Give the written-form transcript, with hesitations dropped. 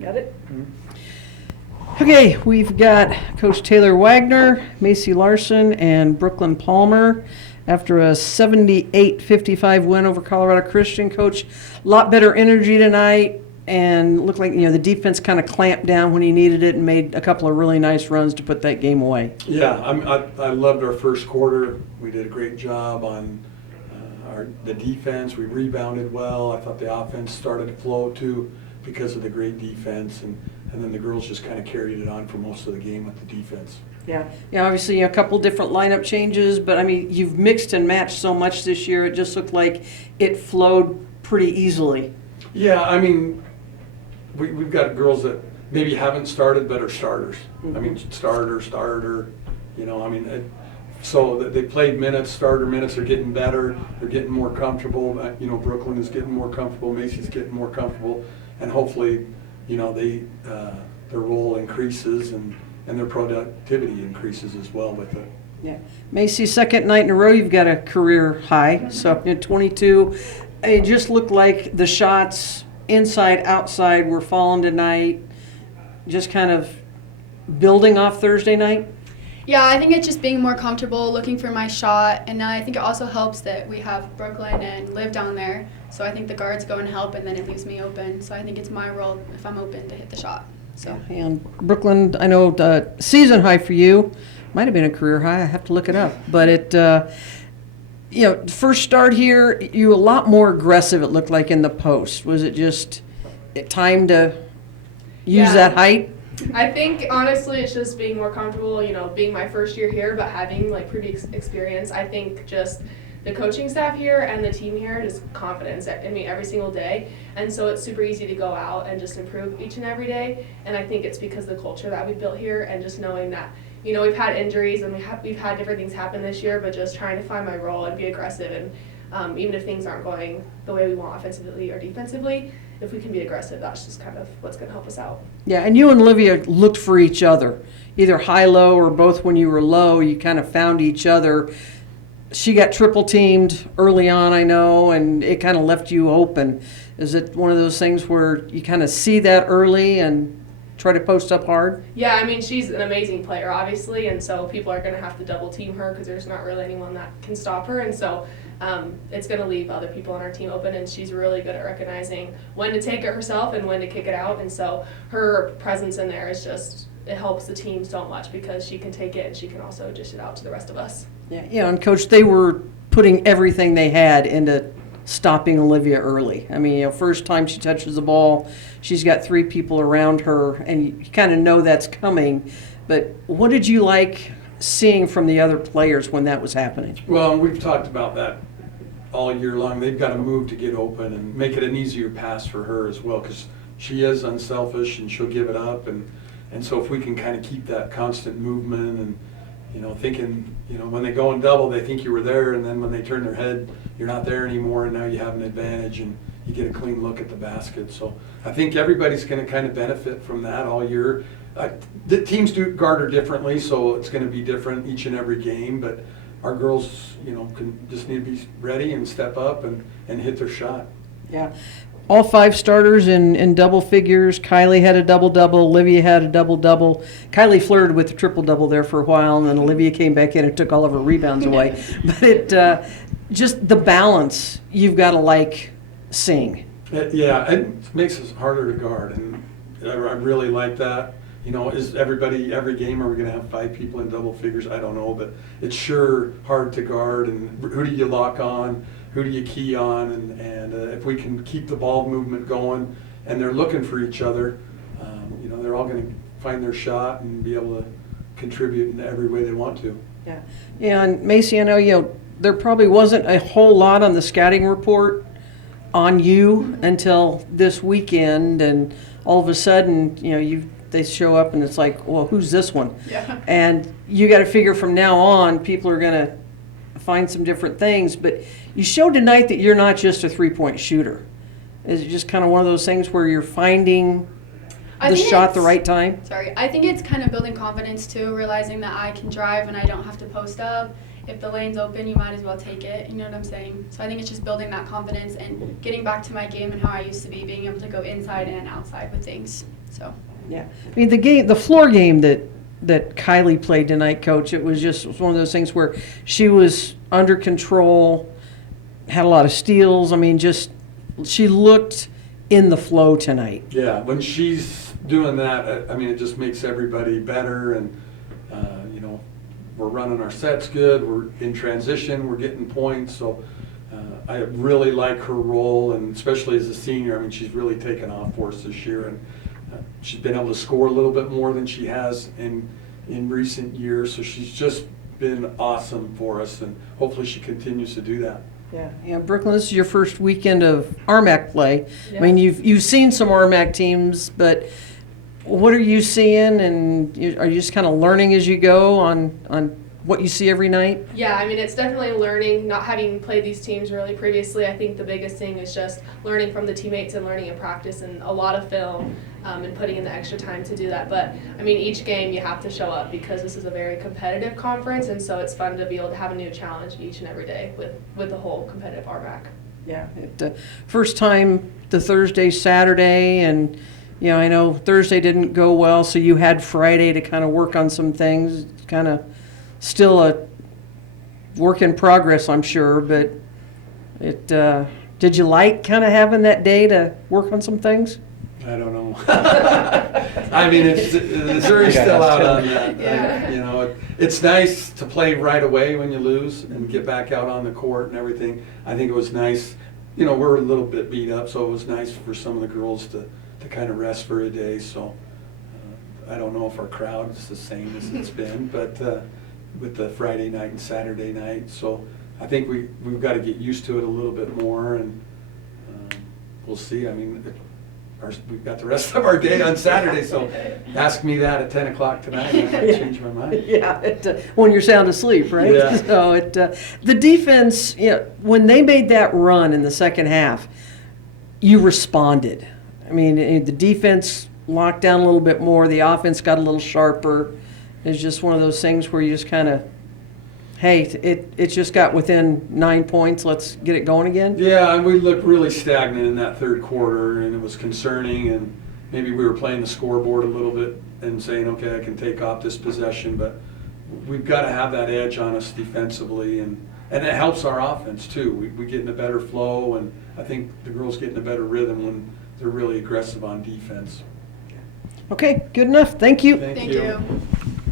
Got it? Okay, we've got Coach Taylor Wagner, Macy Larsen, and Brooklyn Palmer. After a 78-55 win over Colorado Christian, Coach, a lot better energy tonight, and looked like the defense kind of clamped down when he needed it and made a couple of really nice runs to put that game away. Yeah, I loved our first quarter. We did a great job on the defense. We rebounded well. I thought the offense started to flow too because of the great defense, and then the girls just kind of carried it on for most of the game with the defense. Yeah, obviously a couple different lineup changes, but I mean, you've mixed and matched so much this year, it just looked like it flowed pretty easily. Yeah, I mean, we've got girls that maybe haven't started but are starters. Mm-hmm. I mean, starter, so they played minutes, starter minutes are getting better, they're getting more comfortable. Brooklyn is getting more comfortable, Macy's getting more comfortable, and hopefully, their role increases and their productivity increases as well with it. Yeah, Macy, second night in a row, you've got a career high. So 22, it just looked like the shots inside, outside were falling tonight. Just kind of building off Thursday night. Yeah, I think it's just being more comfortable, looking for my shot, and I think it also helps that we have Brooklyn and Liv down there. So I think the guards go and help, and then it leaves me open. So I think it's my role if I'm open to hit the shot. So. And Brooklyn, I know the season high for you, might have been a career high. I have to look it up, but it, first start here, you a lot more aggressive. It looked like in the post. Was it just time to use that height? I think honestly, it's just being more comfortable. Being my first year here, but having previous experience. I think just the coaching staff here and the team here, just confidence in me every single day. And so it's super easy to go out and just improve each and every day. And I think it's because of the culture that we built here and just knowing that, we've had injuries and we've had different things happen this year, but just trying to find my role and be aggressive. And even if things aren't going the way we want offensively or defensively, if we can be aggressive, that's just kind of what's going to help us out. Yeah, and you and Olivia looked for each other, either high-low or both when you were low. You kind of found each other. She got triple teamed early on, I know, and it kind of left you open. Is it one of those things where you kind of see that early and try to post up hard? Yeah, I mean, she's an amazing player, obviously, and so people are going to have to double team her because there's not really anyone that can stop her. And so it's going to leave other people on our team open, and she's really good at recognizing when to take it herself and when to kick it out. And so her presence in there is just, it helps the team so much because she can take it and she can also dish it out to the rest of us. Yeah, and Coach, they were putting everything they had into stopping Olivia early. I mean, first time she touches the ball, she's got three people around her, and you kind of know that's coming. But what did you like seeing from the other players when that was happening? Well, we've talked about that all year long. They've got to move to get open and make it an easier pass for her as well, because she is unselfish and she'll give it up. And so if we can kind of keep that constant movement and thinking, when they go in double, they think you were there, and then when they turn their head, you're not there anymore, and now you have an advantage, and you get a clean look at the basket. So I think everybody's going to kind of benefit from that all year. The teams do guard her differently, so it's going to be different each and every game, but our girls, just need to be ready and step up and hit their shot. Yeah. All five starters in double figures. Kylie had a double-double. Olivia had a double-double. Kylie flirted with the triple-double there for a while, and then Olivia came back in and took all of her rebounds away. But it just the balance you've got to like seeing. It makes us harder to guard, and I really like that. Is everybody, every game, are we going to have five people in double figures? I don't know, but it's sure hard to guard, and who do you lock on? Who do you key on? And if we can keep the ball movement going and they're looking for each other, they're all going to find their shot and be able to contribute in every way they want to. Yeah, and Macy, I know, there probably wasn't a whole lot on the scouting report on you until this weekend, and all of a sudden, they show up and it's like, well, who's this one? Yeah. And you got to figure from now on, people are going to find some different things, but you showed tonight that you're not just a three-point shooter. Is it just kind of one of those things where you're finding the shot at the right time? I think it's kind of building confidence too, realizing that I can drive and I don't have to post up, if the lane's open, you might as well take it. You know what I'm saying? So I think it's just building that confidence and getting back to my game and how I used to be, being able to go inside and outside with things. So. Yeah. I mean, the floor game that Kylie played tonight, Coach, it was one of those things where she was under control, had a lot of steals. I mean, she looked in the flow tonight. Yeah, when she's doing that, I mean, it just makes everybody better, and we're running our sets good. We're in transition. We're getting points. So I really like her role, and especially as a senior, I mean, she's really taken off for us this year, and she's been able to score a little bit more than she has in recent years. So she's just been awesome for us, and hopefully she continues to do that. Yeah, Brooklyn, this is your first weekend of RMAC play. Yeah. I mean, you've seen some RMAC teams, but what are you seeing, and are you just kind of learning as you go on what you see every night? Yeah, I mean, it's definitely learning, not having played these teams really previously. I think the biggest thing is just learning from the teammates and learning in practice and a lot of film and putting in the extra time to do that. But, I mean, each game you have to show up because this is a very competitive conference, and so it's fun to be able to have a new challenge each and every day with the whole competitive RMAC. Yeah. First time the Thursday, Saturday, and I know Thursday didn't go well, so you had Friday to kind of work on some things. Kind of still a work in progress, I'm sure, but did you like kind of having that day to work on some things? I don't know. I mean, the jury's still out on that. Yeah. It's nice to play right away when you lose and get back out on the court and everything. I think it was nice. We're a little bit beat up, so it was nice for some of the girls to kind of rest for a day. So I don't know if our crowd is the same as it's been, but with the Friday night and Saturday night. So I think we've got to get used to it a little bit more, and we'll see. I mean, we've got the rest of our day on Saturday, so ask me that at 10 o'clock tonight, and I might change my mind. Yeah, when you're sound asleep, right? Yeah. So the defense, when they made that run in the second half, you responded. I mean, the defense locked down a little bit more. The offense got a little sharper. It's just one of those things where you just kind of, hey, it just got within 9 points. Let's get it going again. Yeah, and we looked really stagnant in that third quarter, and it was concerning. And maybe we were playing the scoreboard a little bit and saying, okay, I can take off this possession, but we've got to have that edge on us defensively, and it helps our offense too. We get in a better flow, and I think the girls get in a better rhythm when they're really aggressive on defense. Okay, good enough. Thank you. Thank you.